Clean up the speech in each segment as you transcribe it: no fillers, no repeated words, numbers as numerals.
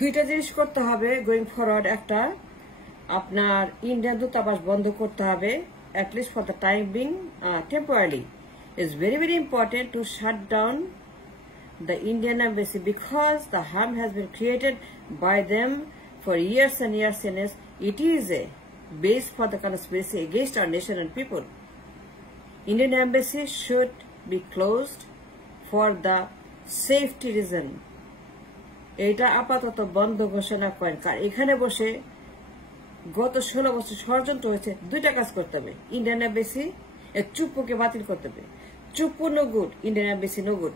দুইটা জিনিস করতে হবে গোয়িং ফরওয়ার্ড। একটা, আপনার ইন্ডিয়ান দূতাবাস বন্ধ করতে হবে, at least for the time being, temporarily. It's very, very important to shut down the Indian embassy because the harm has been created by them for years and years and years. It is a base for the conspiracy against our nation and people. Indian embassy should be closed for the safety reason. এটা আপাতত বন্ধ ঘোষণা করেন, কারণ এখানে বসে গত 16 বছর ষড়যন্ত্র হয়েছে। দুইটা কাজ করতে হবে, ইন্ডিয়ান এম্বাসি চুপ্পুকে বাতিল করতে হবে। Chuppu no good, Indian embassy no good.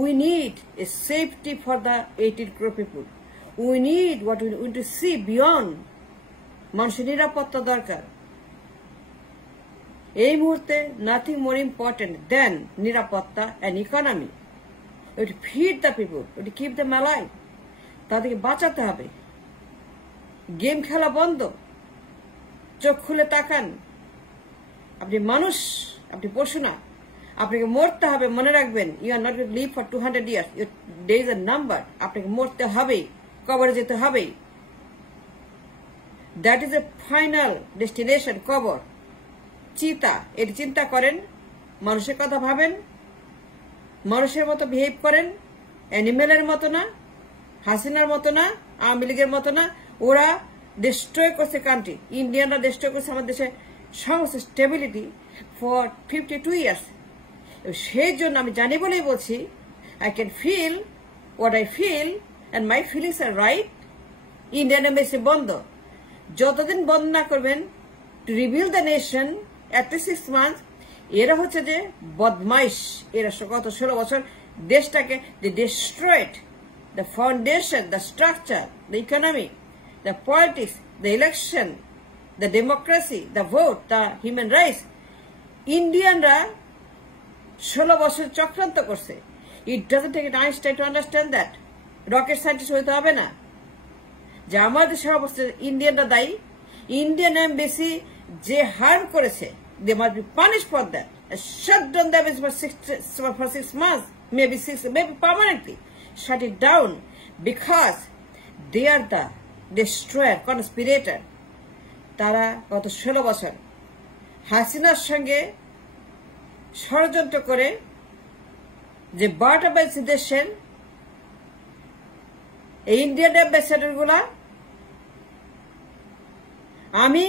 We need a safety for the 18 crore people. We need what we want to see beyond. মানুষের নিরাপত্তা দরকার এই মুহূর্তে। নাথিং মোর ইম্পর্টেন্ট দেন নিরাপত্তা and economy. We feed the people, we keep them alive. তাদেরকে বাঁচাতে হবে। Game খেলা বন্ধ, চোখ খুলে তাকান। আপনি মানুষ, আপনি পশু না। আপনাকে মরতে হবে, মনে রাখবেন। You are not going to live for 200 years. Your day is a number. আপনাকে মরতে হবেই, কবরে যেতে হবেই। That is a final destination, কবর। চিতা, এটি চিন্তা করেন, মানুষের কথা ভাবেন, মানুষের মতো বিহেভ করেন, অ্যানিমেলের মতো না, হাসিনার মতো না, আওয়ামী লীগের মতো না। ওরা ডিস্ট্রয় করছে কান্ট্রি, ইন্ডিয়ানরা ডিস্ট্রয় করছে আমার দেশের সমস্ত স্টেবিলিটি ফর 52 years। সেই জন্য আমি জানি বলেই বলছি, I can feel what I feel and my feelings are right. Indian embassy বন্ধ, যতদিন বন্ধ না করবেন, to rebuild the nation at 6 months। এরা হচ্ছে যে বদমাইশ, এরা গত 16 বছর দেশটাকে they destroyed the foundation, the structure, the economy, the politics, the election, the democracy, the vote, the human rights. ইন্ডিয়ানরা 16 বছর চক্রান্ত করছে। It doesn't take Einstein to understand that. Rocket scientist হইতে হবে না যে আমার দেশের অবস্থা ইন্ডিয়ানরা দায়ী। ইন্ডিয়ান এম্বাসি যে হার্ম করেছে, they must be punished for that. Shut down the embassy for 6 months, maybe permanently. Shut it down because they are the destroyer, conspirator. তারা গত 16 বছর হাসিনার সঙ্গে ষড়যন্ত্র করে যে বার্টা বাইসি দেশের এই ইন্ডিয়ান অ্যাম্বাসেডর গুলা, আমি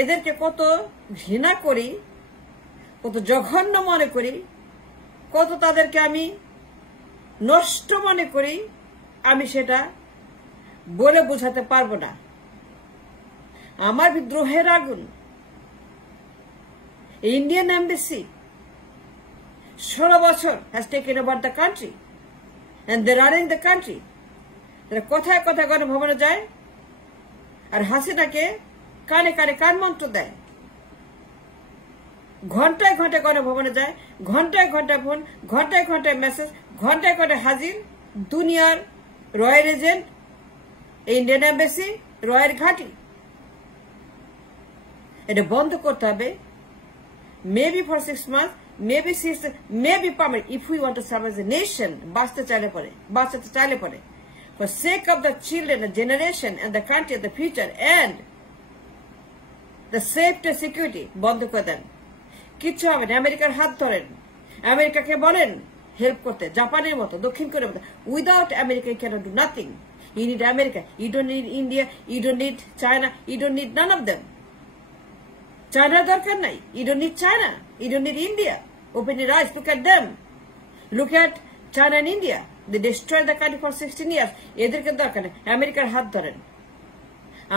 এদেরকে কত ঘৃণা করি, কত জঘন্য মনে করি, কত তাদেরকে আমি নষ্ট মনে করি, আমি সেটা বলে বোঝাতে পারবো না। আমার বিদ্রোহের আগুন। ইন্ডিয়ান এম্বাসি 16 বছর has taken over the country and they're running the country. তারা কথায় কথায় গণভবনে যায় আর হাসিনাকে কানে কানে কান মন্ত্র দেয়। ঘন্টায় ঘন্টায় গণভবনে যায়, ঘন্টায় ঘন্টায় ফোন, ঘন্টায় ঘন্টায় মেসেজ, ঘন্টায় ঘন্টায় হাজির। দুনিয়ার royal agent Indian embassy, royal ঘাঁটি। এটা বন্ধ করতে হবে। Maybe for 6 months, maybe 6, maybe permanent, if we want to survive as a nation, বাঁচতে চাইলে পরে, for sake of the children, the generation and the country of the future and the safety and security, বন্ধ করে দেন। কিচ্ছু হবে না। আমেরিকার হাত ধরেন, আমেরিকাকে বলেন হেল্প করতে, জাপানের মতো, দক্ষিণ কোরিয়ার মতো। Without America you can't do nothing. You need America, you don't need India, you don't need China, you don't need none of them. চায়নার দরকার নাই, you don't need China, you don't need India. Open your eyes, look at them, look at China and India. They destroy the country for 16 years। এদেরকে দরকার নেই। আমেরিকার হাত ধরেন।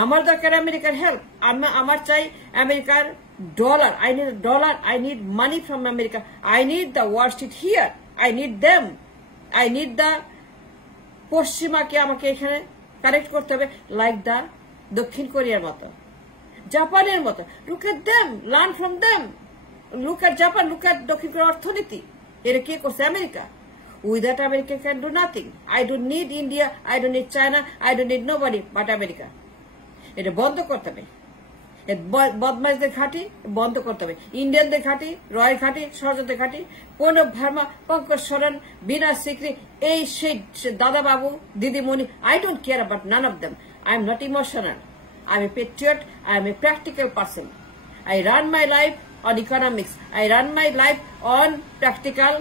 আমার দরকার আমেরিকার হেল্প। আমার চাই আমেরিকার dollar. I need dollar, I need money from America, I need the Wall Street here, I need them, I need the পশ্চিমাকে আমাকে এখানে কানেক্ট করতে হবে, লাইক দ্য দক্ষিণ কোরিয়ার মতো, জাপানের মতো। Look at them, learn from them. Look at Japan, look at দক্ষিণ কোরিয়ার অর্থনীতি। এটা কে করছে? America. Without America can do nothing. I don't need India, I don't need China, I don't need nobody but America. এটা বন্ধ করতে হবে। বদমাইশদের ঘাঁটি বন্ধ করতে হবে। ইন্ডিয়ানদের ঘাঁটি, রয়ের ঘাঁটি, ষড়যন্ত্রের ঘাঁটি, প্রণব ভার্মা, পঙ্কজ সরেন, বিনা সিকরি, এই সেই দাদা বাবু, দিদিমণি, I don't care about none of them. I am not emotional. I am a patriot. I am a practical person. I run my life on economics. I run my life on practical.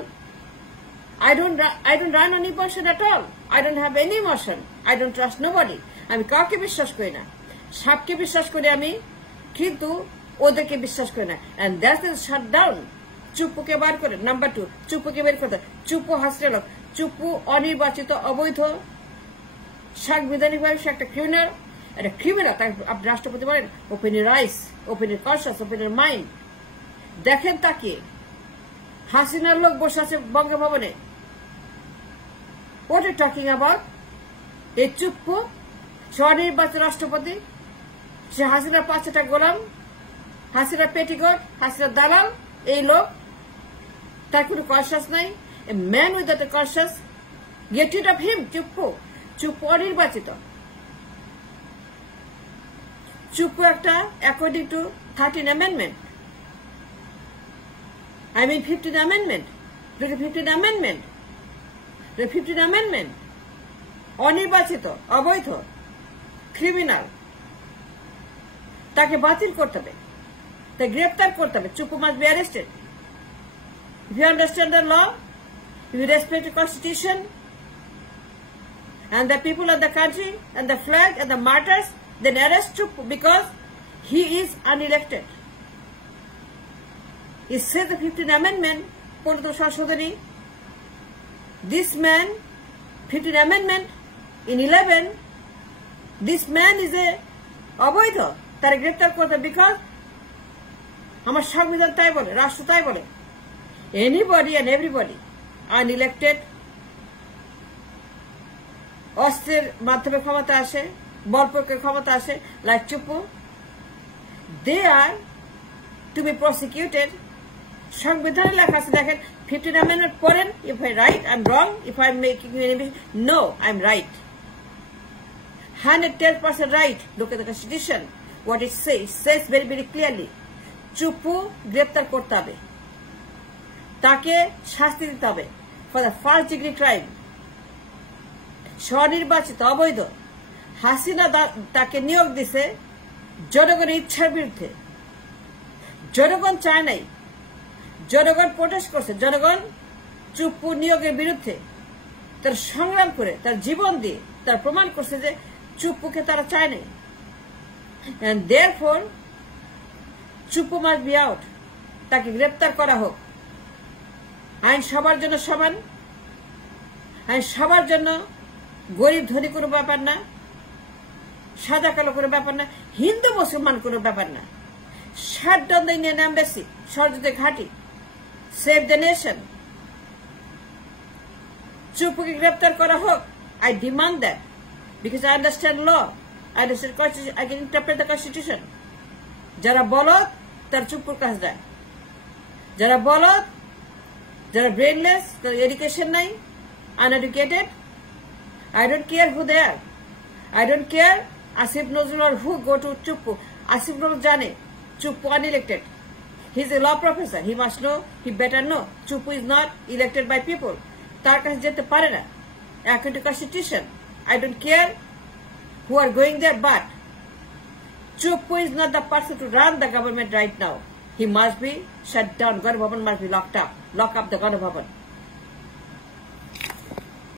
I don't run on emotion at all. I don't have any emotion. I don't trust nobody. আমি কাউকে বিশ্বাস করি না। সাপকে বিশ্বাস করি আমি, কিন্তু ওদেরকে বিশ্বাস করি না। And that's the shutdown. চুপ্পুকে বার করে, নাম্বার 2, চুপ্পুকে বের করতে। চুপ্পু হাসিনা লোক, চুপ্পু অনির্বাচিত, অবৈধ, সাংবিধানিকভাবে সে একটা ক্রিমিনাল। একটা ক্রিমিনাল, তাই আপনি রাষ্ট্রপতি বলেন, open your eyes, open your conscious, open your mind. দেখেন তাকে, হাসিনার লোক বসে আছে বঙ্গভবনে। What are you talking about? এই চুপ্পু স্বনির্বাচিত রাষ্ট্রপতি, সে হাসিনার 5টা গোলাম, হাসিনার পেটিকোট, হাসিনার দালাল। এই লোক, তার কোনো কনসাস নাই। A man without a conscious, get rid of him. Chuppu অনির্বাচিত। চুপ্পু একটা according to 13 amendment, I mean 15 amendment, 15 amendment, 15 amendment, অনির্বাচিত, অবৈধ, ক্রিমিনাল। তাকে বাতিল করতে হবে, তাকে গ্রেপ্তার করতে হবে। Chuppu must be arrested. If you understand the law, if you respect the constitution and the people of the country and the flag and the martyrs, then arrest Chuppu because he is unelected. He said the 15th amendment, Polito Sanshadhani. This man, 15th amendment in 11, this man is a অবৈধ, তার গ্রেপ্তার করতে, because আমার সংবিধান তাই বলে, রাষ্ট্র তাই বলে। Anybody and everybody unelected, অস্ত্রের মাধ্যমে ক্ষমতা আসে, বল প্রয়োগের ক্ষমতা আসে, like Chuppu, they are to be prosecuted. সংবিধানে লেখা আছে, দেখেন 15th amendment পড়েন। If I right, I'm wrong. If I'm making any mistake, no, I'm right. 110% right. Look at the constitution. What it says very, very clearly. Chuppu গ্রেপ্তার করতে হবে, তাকে শাস্তি দিতে হবে for the 1st degree crime. স্বনির্বাচিত, অবৈধ। হাসিনা তাকে নিয়োগ দিছে জনগণের ইচ্ছার বিরুদ্ধে। জনগণ চায় নাই, জনগণ প্রোটেস্ট করছে। জনগণ চুপ্পু নিয়োগের বিরুদ্ধে তার সংগ্রাম করে, তার জীবন দিয়ে তার প্রমাণ করছে যে চুপ্পুকে তারা চায় নাই। and therefore Chuppu must be out. তাকে গ্রেপ্তার করা হোক। আইন সবার জন্য সমান, আইন সবার জন্য, গরিব ধনী কোনো ব্যাপার না, সাদা কালো কোনো ব্যাপার না, হিন্দু মুসলমান কোনো ব্যাপার না। Shut down the Indian embassy, ষড়যন্ত্রের ঘাঁটি, সেভ দ্য নেশন। চুপ্পুকে গ্রেপ্তার করা হোক। I demand that because I understand law, I understand constitution, I can interpret the constitution. যারা বলদ তার চুপ্পুর কাজ দেয়, যারা বলদ, যারা ব্রেনলেস, যারা এডুকেশন নাই, uneducated, I don't care who they are. I don't care Asif Nazrul or who go to Chuppu. Asif Nazrul জানে Chuppu unelected. He is a law professor. He must know, he better know. Chuppu is not elected by people. তার কাছে যেতে পারে না, according to constitution. I don't care who are going there, but Chuppu is not the person to run the government right now. He must be shut down. Gana Bhavan must be locked up. Lock up the Gana Bhavan.